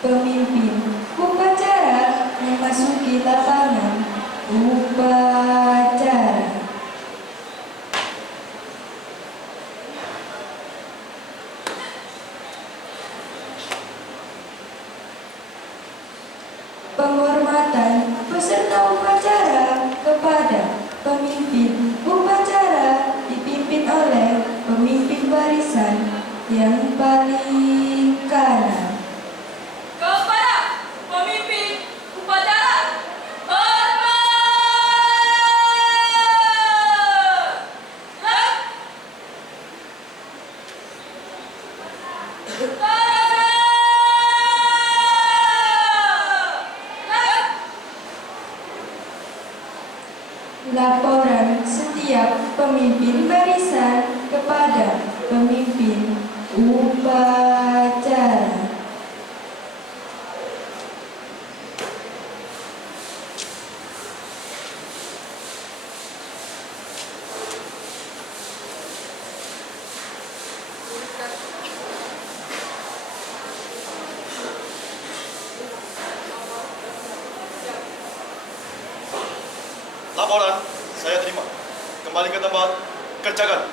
Pemimpin upacara memasuki lapangan upacara. Penghormatan peserta upacara kepada pemimpin upacara dipimpin oleh pemimpin barisan yang paling kanan. Kepada pemimpin upacara, hormat! Laporan setiap pemimpin barisan kepada pemimpin upacara. Laporan saya terima. Kembali ke tempat, kerjakan.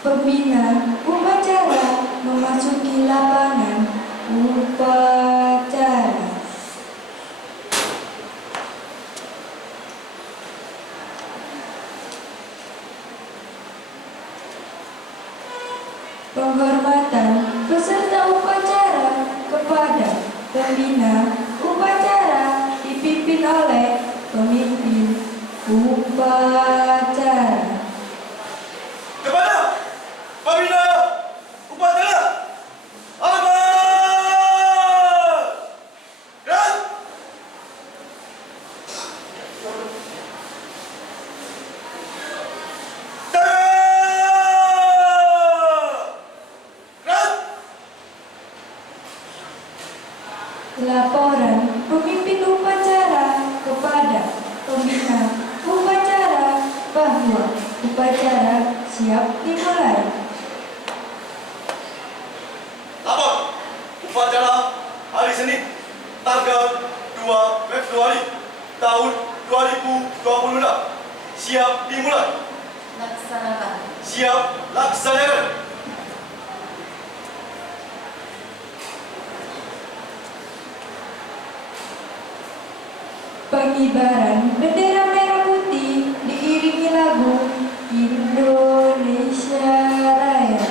Pembina upacara memasuki lapangan upacara. Penghormatan peserta upacara kepada pembina upacara dipimpin oleh pemimpin upacara. Kepada pembina upacara, hormat! Dan Laporan pemimpin upacara kepada pembina upacara bahwa upacara siap dimulai. lapor upacara hari Senin, tanggal 2 Februari tahun 2026. Siap dimulai. Laksanakan. Siap laksanakan. Pengibaran bendera merah putih diiringi lagu Indonesia Raya.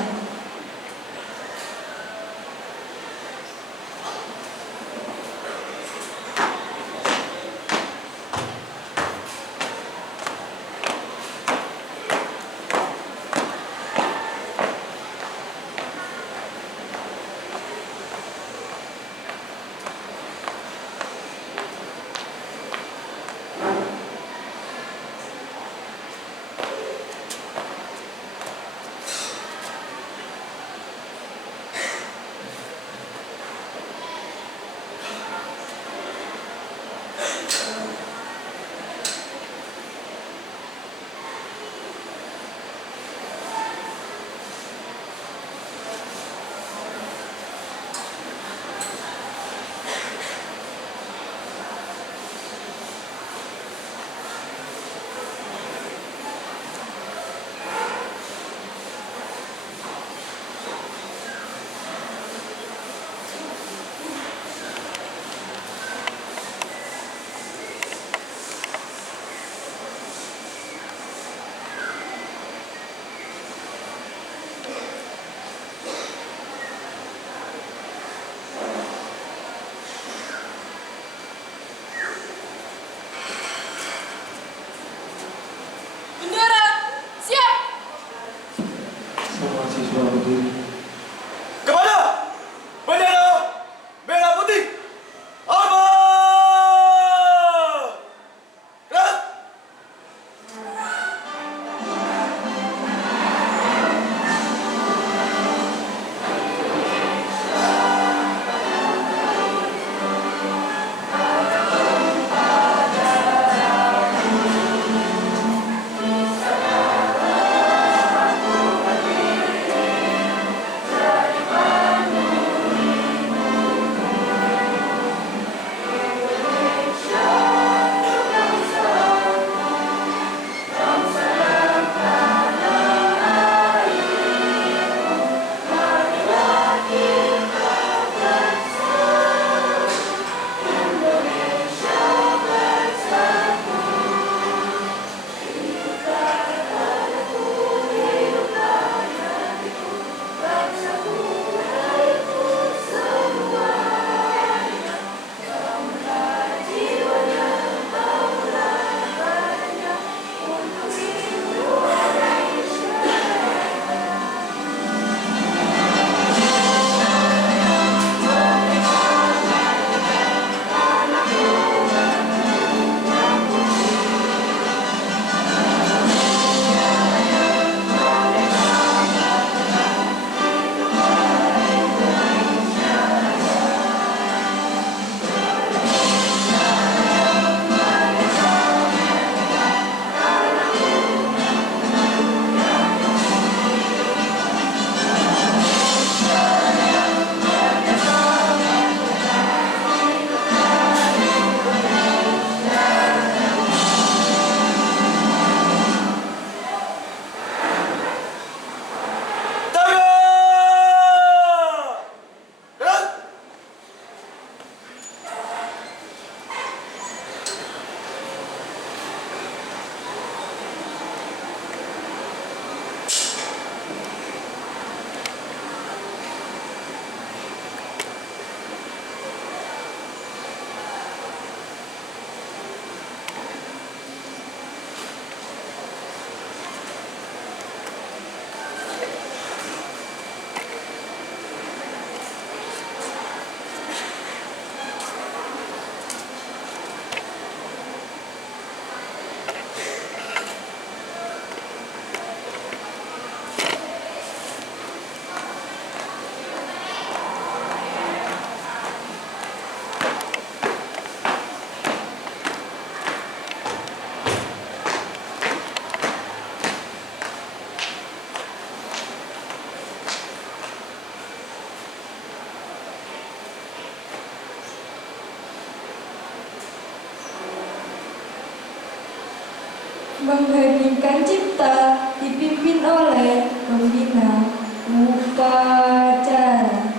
Mengheningkan cipta dipimpin oleh pembina upacara.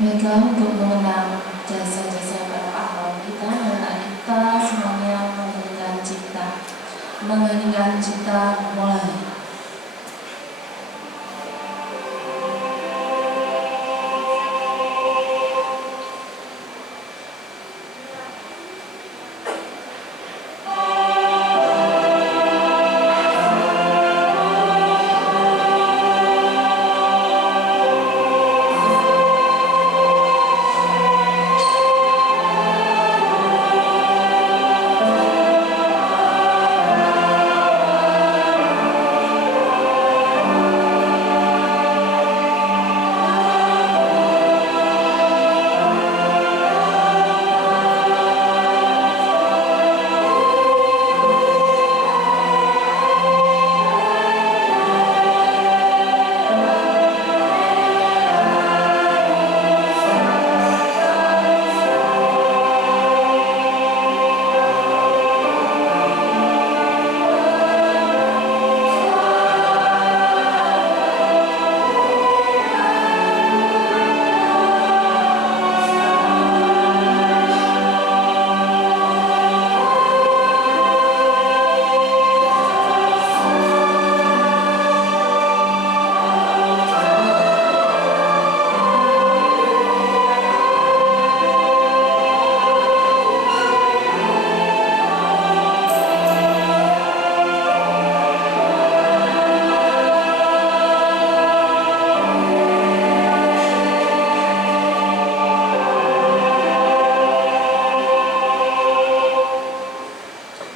Baiklah, untuk mengenang jasa-jasa para pahlawan kita, marilah kita semuanya mengheningkan cipta. Mengheningkan cipta, mulai.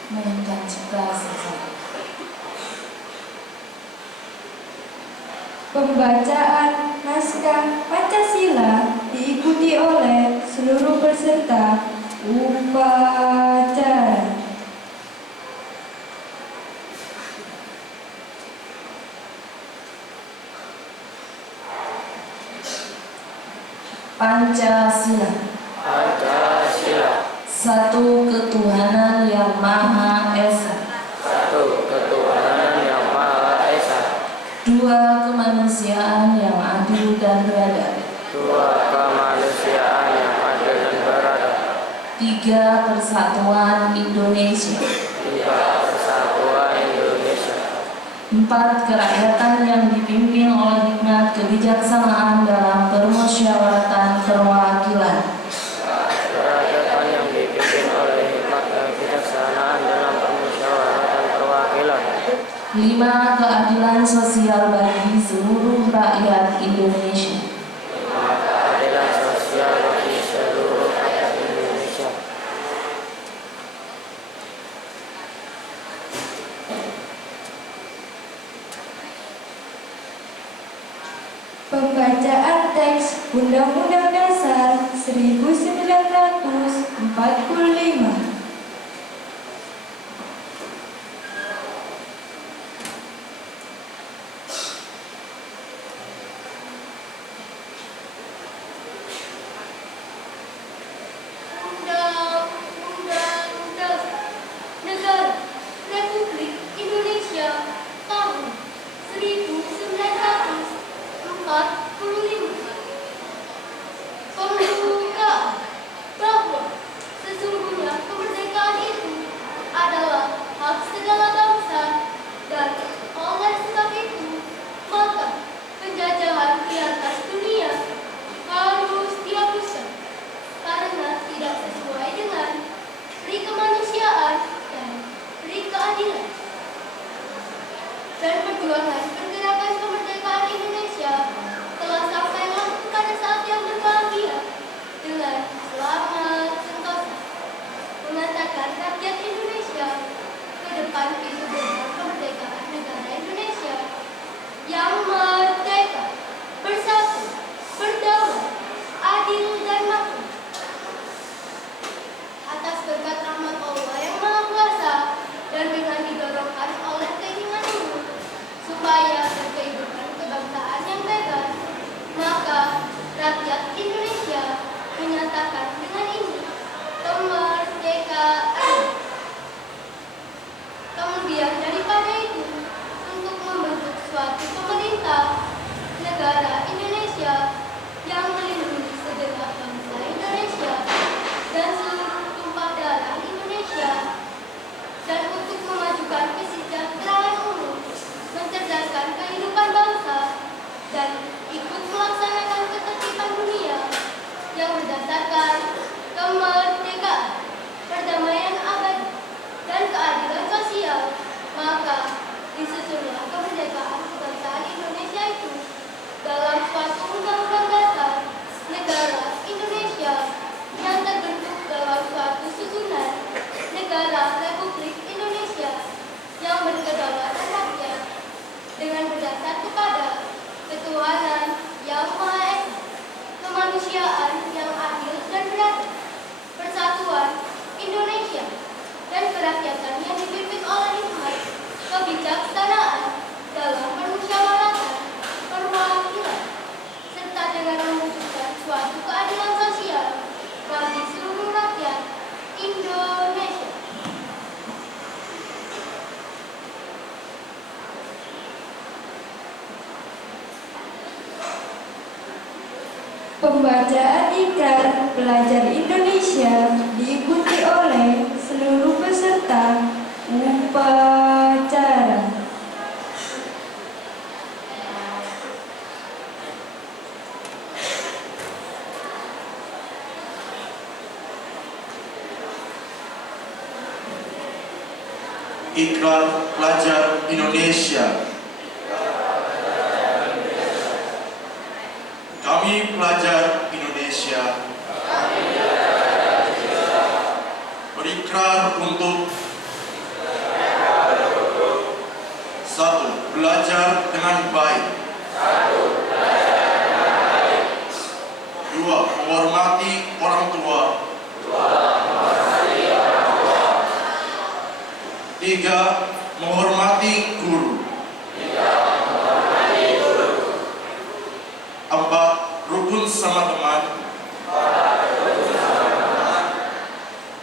Mengheningkan cipta selesai. Pembacaan naskah Pancasila diikuti oleh seluruh peserta upacara. Pancasila. Pancasila. Satu ketuhanan yang Maha Esa. Satu ketuhanan yang Maha Esa. Dua kemanusiaan yang adil dan beradab. Dua kemanusiaan yang adil dan beradab. Tiga persatuan Indonesia. Tiga persatuan Indonesia. Empat kerakyatan yang dipimpin oleh hikmat kebijaksanaan dalam permusyawaratan perwakilan. Kerakyatan yang dipimpin oleh hikmat dan kebijaksanaan dalam permusyawaratan perwakilan. Lima keadilan sosial bagi seluruh rakyat Indonesia. Keadilan sosial bagi seluruh rakyat Indonesia. Pembacaan teks Undang-Undang Dasar 1945. Undang-Undang Negara Republik Indonesia tahun 1945. Pembukaan bahwa sesungguhnya kemerdekaan itu adalah hak segala bangsa dan oleh sebab itu maka penjajahan di atas dunia harus dihapuskan karena tidak sesuai dengan pri kemanusiaan dan pri keadilan. Dan perjuangan pergerakan kemerdekaan Indonesia telah sampailah pada saat yang berbahagia dengan selamat sentosa mengatakan rakyat Indonesia ke depan itu dengan kemerdekaan negara Indonesia yang merdeka, bersatu, berdaulat, adil dan makmur. Atas berkat rahmat Allah yang Maha Kuasa dan dengan didorongkan oleh keinginan supaya ikut melaksanakan ketertiban dunia yang berdasarkan kemerdekaan, perdamaian abadi, dan keadilan sosial, maka disusunlah kemerdekaan kebangsaan Indonesia itu dalam suatu undang-undang dasar negara Indonesia yang terbentuk dalam suatu susunan negara Republik Indonesia yang berkedaulatan rakyat dengan berdasar kepada ketuhanan yang Maha Esa, kemanusiaan yang adil dan beradab, persatuan Indonesia, dan kerakyatan yang dipimpin oleh hikmat, kebijaksanaan dalam permusyawaratan, perwakilan, serta dengan mewujudkan suatu keadilan sosial bagi seluruh rakyat Indonesia. Pembacaan ikrar pelajar Indonesia diikuti oleh seluruh peserta upacara. Ikrar pelajar Indonesia. Kami pelajar Indonesia berikrar untuk 1. Belajar dengan baik. 2. Menghormati orang tua. 3. Menghormati guru. 4. Rukun sama teman.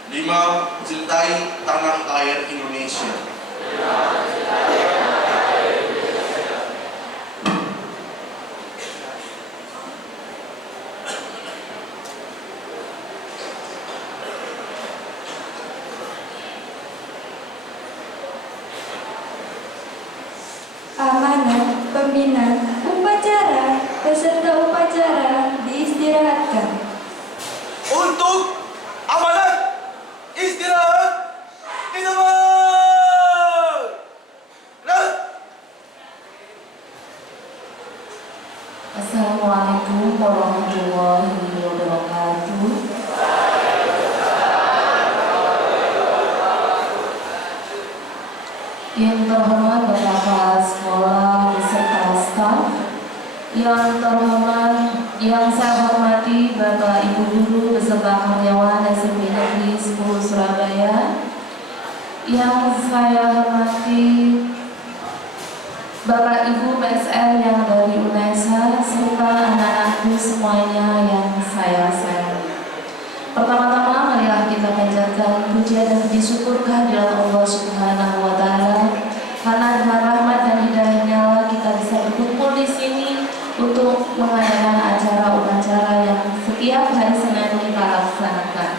5. Cintai tanah air Indonesia. Amanat pembina upacara, peserta upacara diistirahatkan. Untuk amanat istirahat di tempat. Assalamualaikum warahmatullahi wabarakatuh. Yang terhormat Bapak Kepala Sekolah beserta staf, yang terhormat, yang saya hormati Bapak Ibu Guru beserta karyawan SMP Negeri 10 Surabaya, yang saya hormati Bapak Ibu PSN yang dari UNESA serta anak-anakku semuanya yang saya sayangi. Pertama-tama marilah kita panjatkan puja dan puji syukur kehadirat Allah Subhanahu wa taala karena dengan rahmat dan hidayahnya kita bisa berkumpul di sini untuk mengadakan acara upacara yang setiap hari Senin kita laksanakan.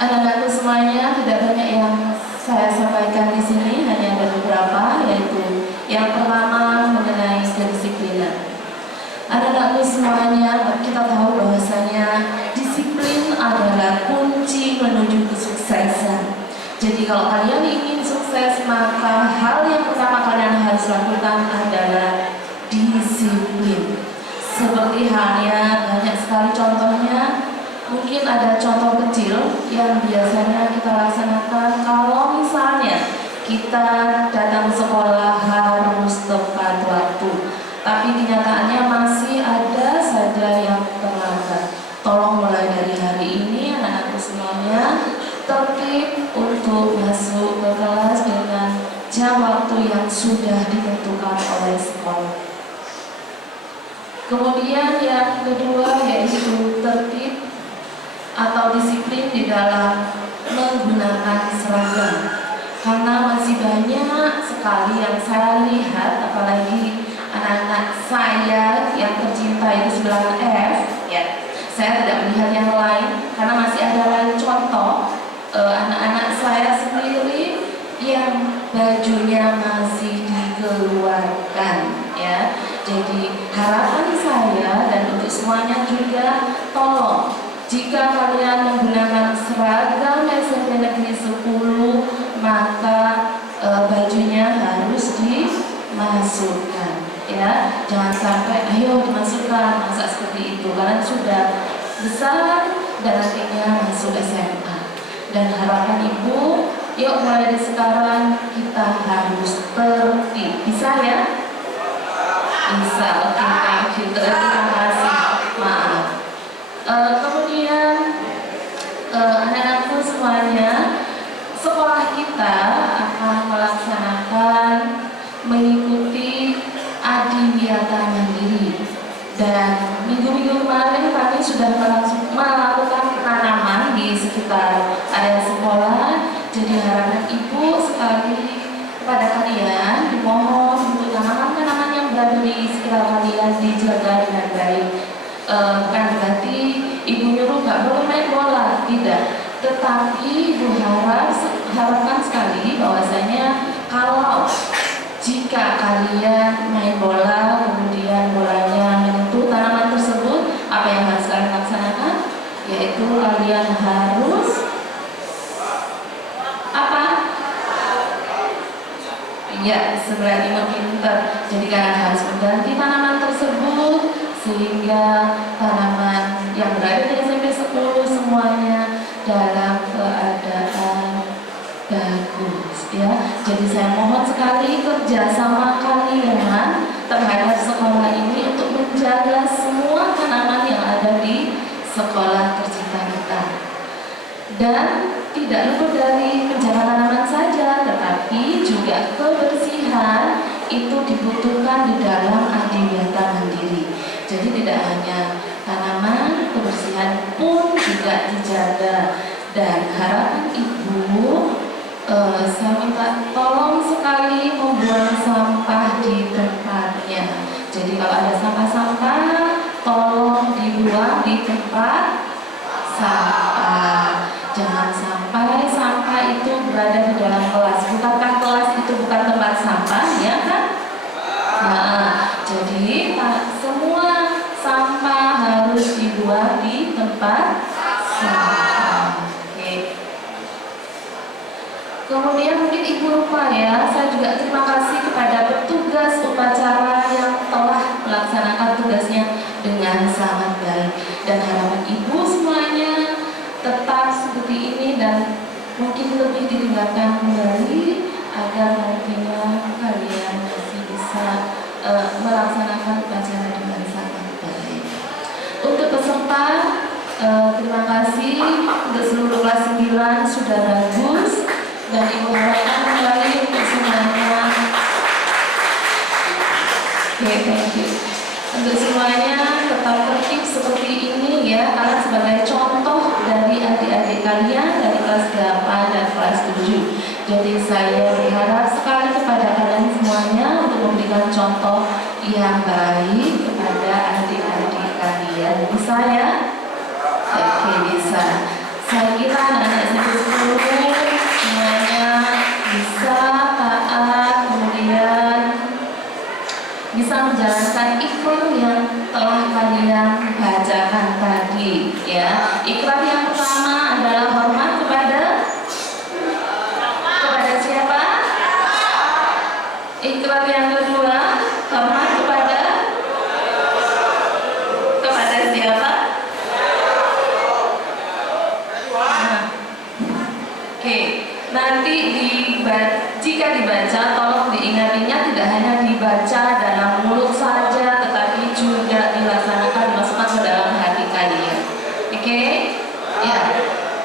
Anak-anakku semuanya, tidak banyak yang saya sampaikan di sini, hanya ada beberapa, yaitu yang pertama mengenai kedisiplinan. Anak-anakku semuanya, kita tahu bahwasanya disiplin adalah kunci menuju kesuksesan. Jadi kalau kalian ingin sukses, maka hal yang pertama kalian harus lakukan adalah disiplin. Seperti halnya banyak sekali contohnya, mungkin ada contoh kecil yang biasanya kita laksanakan kalau misalnya kita datang sekolah harus tepat waktu. Tapi kenyataannya masih ada saja yang terlambat. Tolong mulai dari hari ini anak-anakku semuanya tertib untuk masuk ke kelas dengan jam waktu yang sudah ditentukan oleh sekolah. Kemudian yang kedua yaitu tertib atau disiplin di dalam menggunakan seragam. Karena masih banyak sekali yang saya lihat, apalagi anak-anak saya yang tercinta itu 9F, ya. Saya tidak melihat yang lain karena masih ada lain contoh anak-anak saya sendiri yang bajunya masih dikeluarkan, ya. Jadi harapan saya dan untuk semuanya juga, tolong jika kalian menggunakan seragam SMP Negeri 10, maka bajunya harus dimasukkan, ya. Jangan sampai ayo dimasukkan, masa seperti itu. Kalian sudah besar dan nantinya masuk SMA. Dan harapan Ibu, yuk mulai dari sekarang kita harus tertib. Bisa ya? Bisa, oke, thank you. Terima kasih. Maaf. Kemudian anak-anakku semuanya, sekolah kita akan melaksanakan mengikuti Adiwiyata Mandiri. Dan minggu-minggu kemarin kami sudah melakukan penanaman di sekitar area sekolah. Jadi harapan Ibu sekali kepada kalian, dimohon untuk tanaman-tanaman yang berada di sekitar kalian dijaga dengan baik. Bukan berarti Ibu nyuruh nggak boleh main bola, tidak. Tetapi Ibu harapkan sekali bahwasanya kalau jika kalian main bola, kemudian bolanya menyentuh tanaman tersebut, apa yang harus kalian laksanakan? Yaitu kalian harus apa? Ya, sebelah timur pintar. Jadi kalian harus mengganti tanaman tersebut sehingga tanaman yang berada di SMP 10 semuanya dalam keadaan bagus, ya. Jadi saya mohon sekali kerjasama kalian terhadap sekolah ini untuk menjaga semua tanaman yang ada di sekolah tercinta kita. Dan tidak luput dari menjaga tanaman saja, tetapi juga kebersihan itu dibutuhkan di dalam Adiwiyata Mandiri. Jadi tidak hanya tanaman, kebersihan pun juga dijaga. Dan harapan Ibu, saya minta tolong sekali membuang sampah di tempatnya. Jadi kalau ada sampah-sampah, tolong dibuang di tempat sampah. Jangan sampai sampah itu berada di dalam kelas. Bukankah kelas itu bukan tempat sampah, ya kan? Nah, jadi semua sampah harus dibuang di tempat sampah. Oke. Kemudian mungkin Ibu lupa ya, saya juga terima kasih kepada petugas upacara yang telah melaksanakan tugasnya dengan sangat baik. Dan harapan Ibu semuanya tetap seperti ini dan mungkin lebih ditingkatkan kembali agar nantinya kalian masih bisa melaksanakan upacara dengan sangat baik. Untuk peserta, terima kasih untuk seluruh kelas 9 sudah bagus. Dan Ibu harapkan kembali untuk semuanya. Oke, thank you. Untuk semuanya tetap tertib seperti ini ya, karena sebagai contoh dari adik-adik kalian dari kelas 8 dan kelas 7. Jadi saya berharap sekali kepada kalian semuanya untuk memberikan contoh yang baik kepada adik-adik kalian. Bisa ya? Oke, bisa. Saya kira anak-anak SMP 10 semuanya bisa taat, kemudian bisa menjalankan ikrar yang telah kalian bacakan tadi, ya. Ikrar yang pertama adalah hormat kepada siapa? Ikrar yang kedua hormat kepada siapa? Oke. Nanti jika dibaca, tolong diingatinya tidak hanya dibaca dalam mulut saja, tetapi juga dilaksanakan, dimasukkan ke dalam hati kalian. Oke?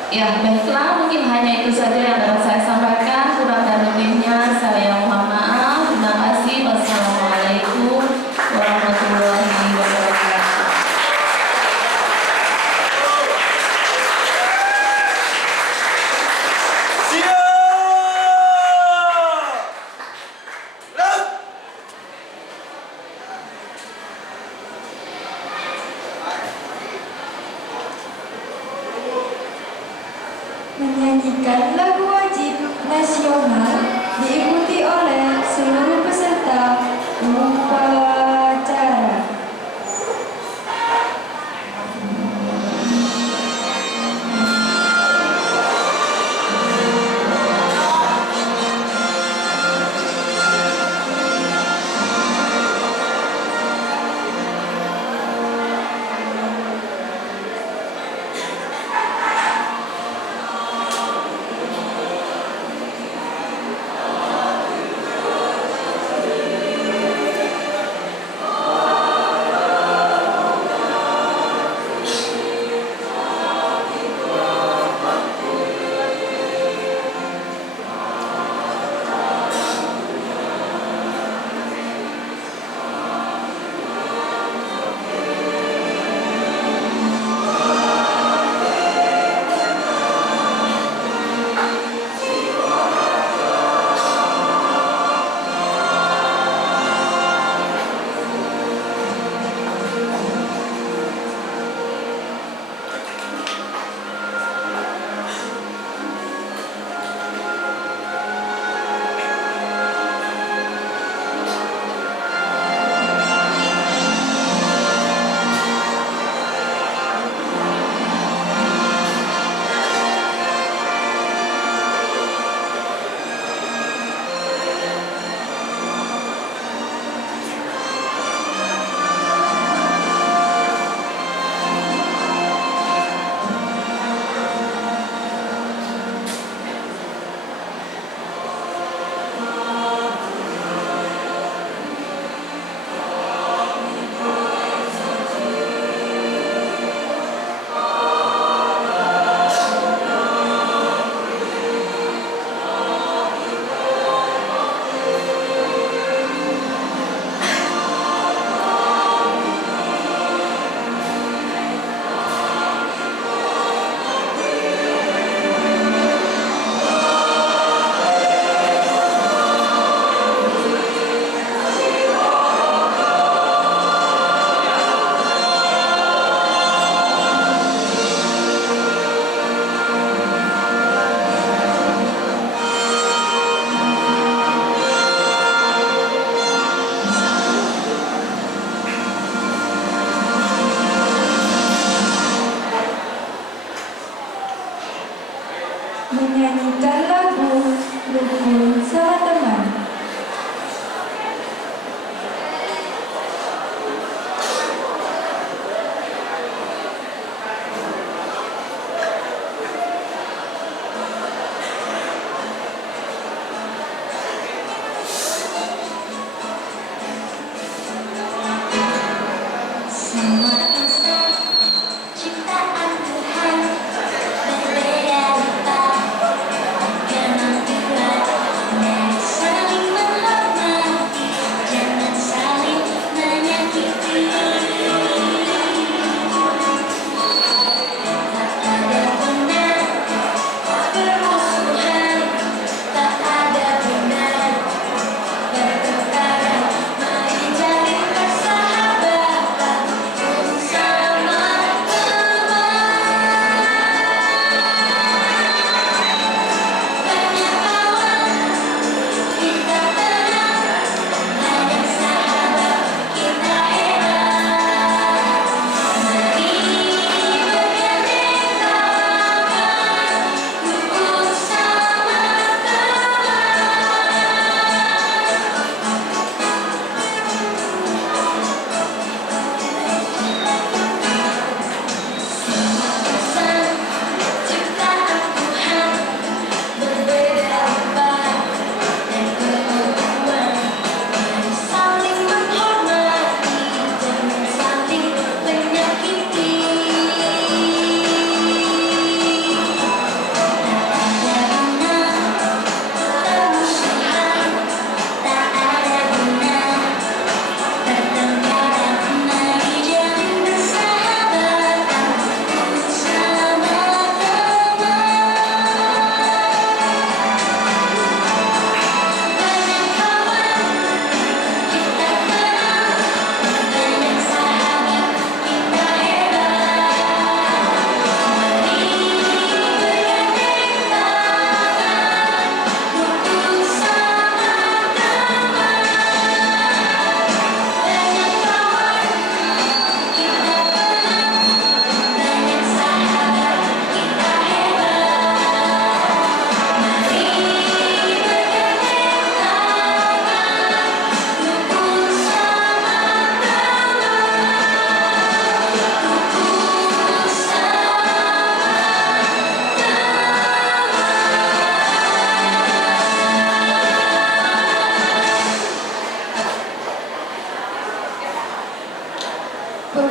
Ya, baiklah, mungkin hanya itu saja yang dapat saya sampaikan. Kurang dan lebihnya saya mohon maaf. Terima kasih. Wassalamualaikum warahmatullahi wabarakatuh. Menyanyikan lagu wajib nasional diikuti oleh seluruh peserta upacara.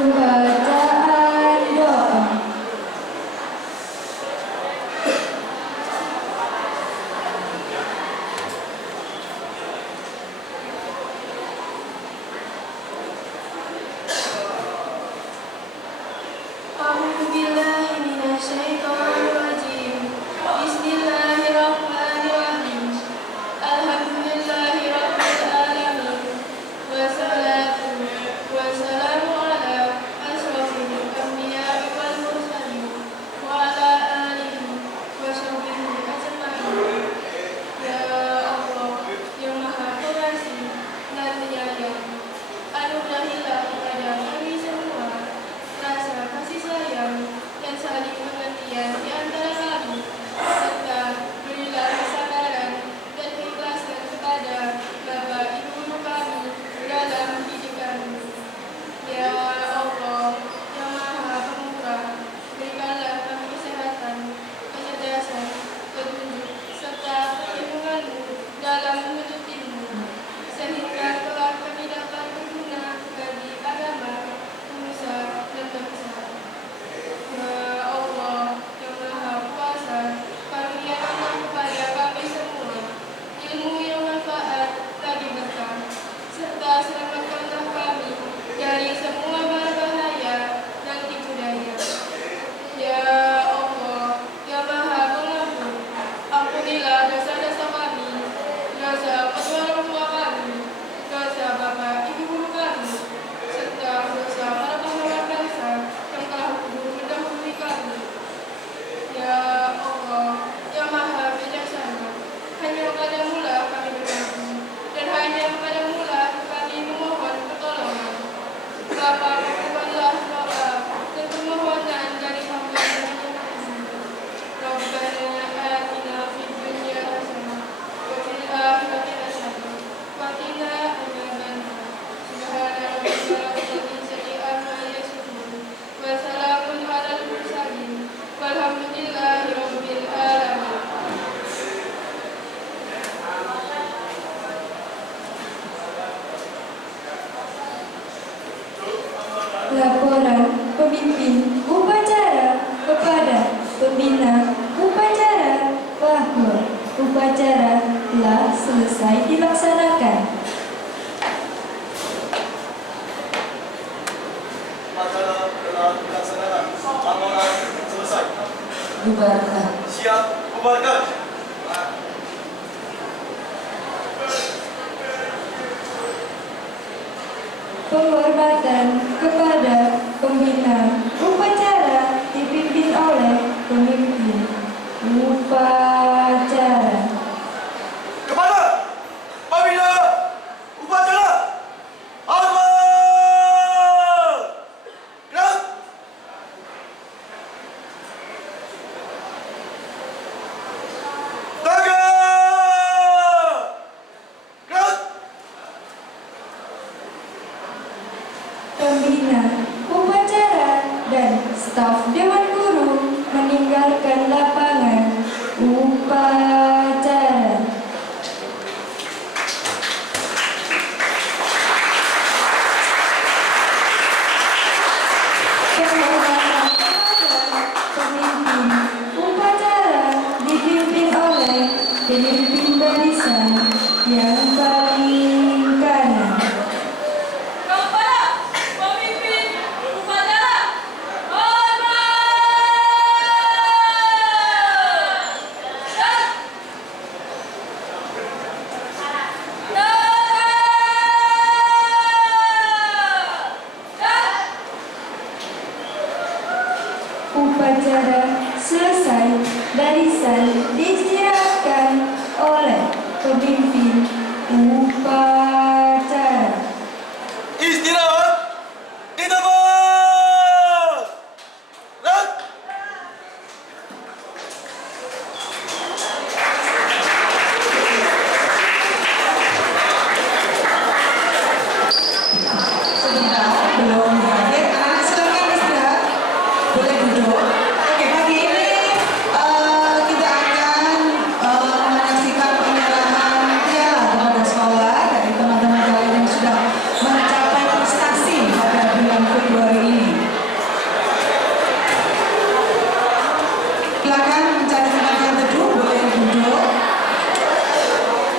Pembacaan doa. A'udzubillahiminasyaitonirrajim. Bismillahirrahmanirrahim. Alhamdulillahirabbil alamin. Wassalatu wassalamu ala asrofil anbiya'i wal mursalin wa ala alihi wa sahbihi ajma'in. Ya Allah yang Maha Pengasih dan Penyayang, anugerahilah kepada kami semua rasa kasih sayang dan saling pengertian di antara kami, serta berilah kesabaran dan keikhlasan kepada Bapak Ibu guru kami dalam didik kami. Ya Allah yang Maha Pemurah, berikanlah kami kesehatan, kecerdasan, petunjuk, serta perlindungan-Mu dalam menuntut ilmu, sehingga kelak kami dapat berguna bagi agama, bangsa, dan bangsa. Ya Allah yang Maha Kuasa, karuniakanlah kepada kami semua ilmu yang manfaat lagi berkah, serta selamatkanlah kami dari semua mara bahaya dan tipu daya. Ya Allah yang Maha Pengampun, ampunilah dosa-dosa kami, dosa kedua orang tua kami, dosa Bapak Ibu guru kami, serta dosa para pahlawan bangsa yang telah mendahului kami. Ya Allah yang Maha Bijaksana, hanya kepadamu-lah kami bergantung, dan hanya kepadamu-lah kami memohon pertolongan. Bapa, kabulkanlah doa dan permohonan dari hamba-Mu yang ini. Rabbana atina fid dunya hasanah wa fil akhirati hasanah wa qina adzabannar. Subhana rabbika rabbil izzati amma yasifun wa salamun alal mursalin walhamdulillahi rabbil alamin. Laporan pemimpin upacara kepada pembina upacara bahwa upacara telah selesai dilaksanakan. Acara telah dilaksanakan. Amanah selesai. Bubarkan. Siap, bubarkan. Penghormatan kepada pembina upacara dipimpin oleh pemimpin upacara. Kepada pembina upacara, hormat. Gerak. Tegak. Gerak. Pembina upacara dan staf Dewan Guru meninggalkan lapangan upacara. Penghormatan kepada pemimpin upacara dipimpin oleh pemimpin barisan yang paling kanan. Kepada pemimpin upacara, hormat. Upacara selesai, barisan diistirahatkan oleh pemimpin upacara. Istirahat di tempat. Gerak. Sebentar, belum hadir. Silakan istirahat. Boleh duduk. Oke,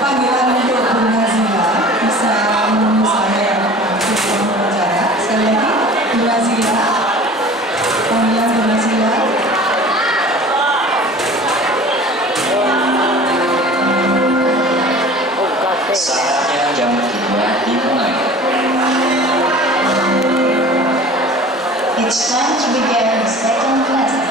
panggilan untuk Bu Nazila bisa menemui saya yang langsung pembicara. Sekali lagi, Bu Nazila, panggilan Bu Nazila. Saatnya jam kedua dimulai. It's time to begin the second class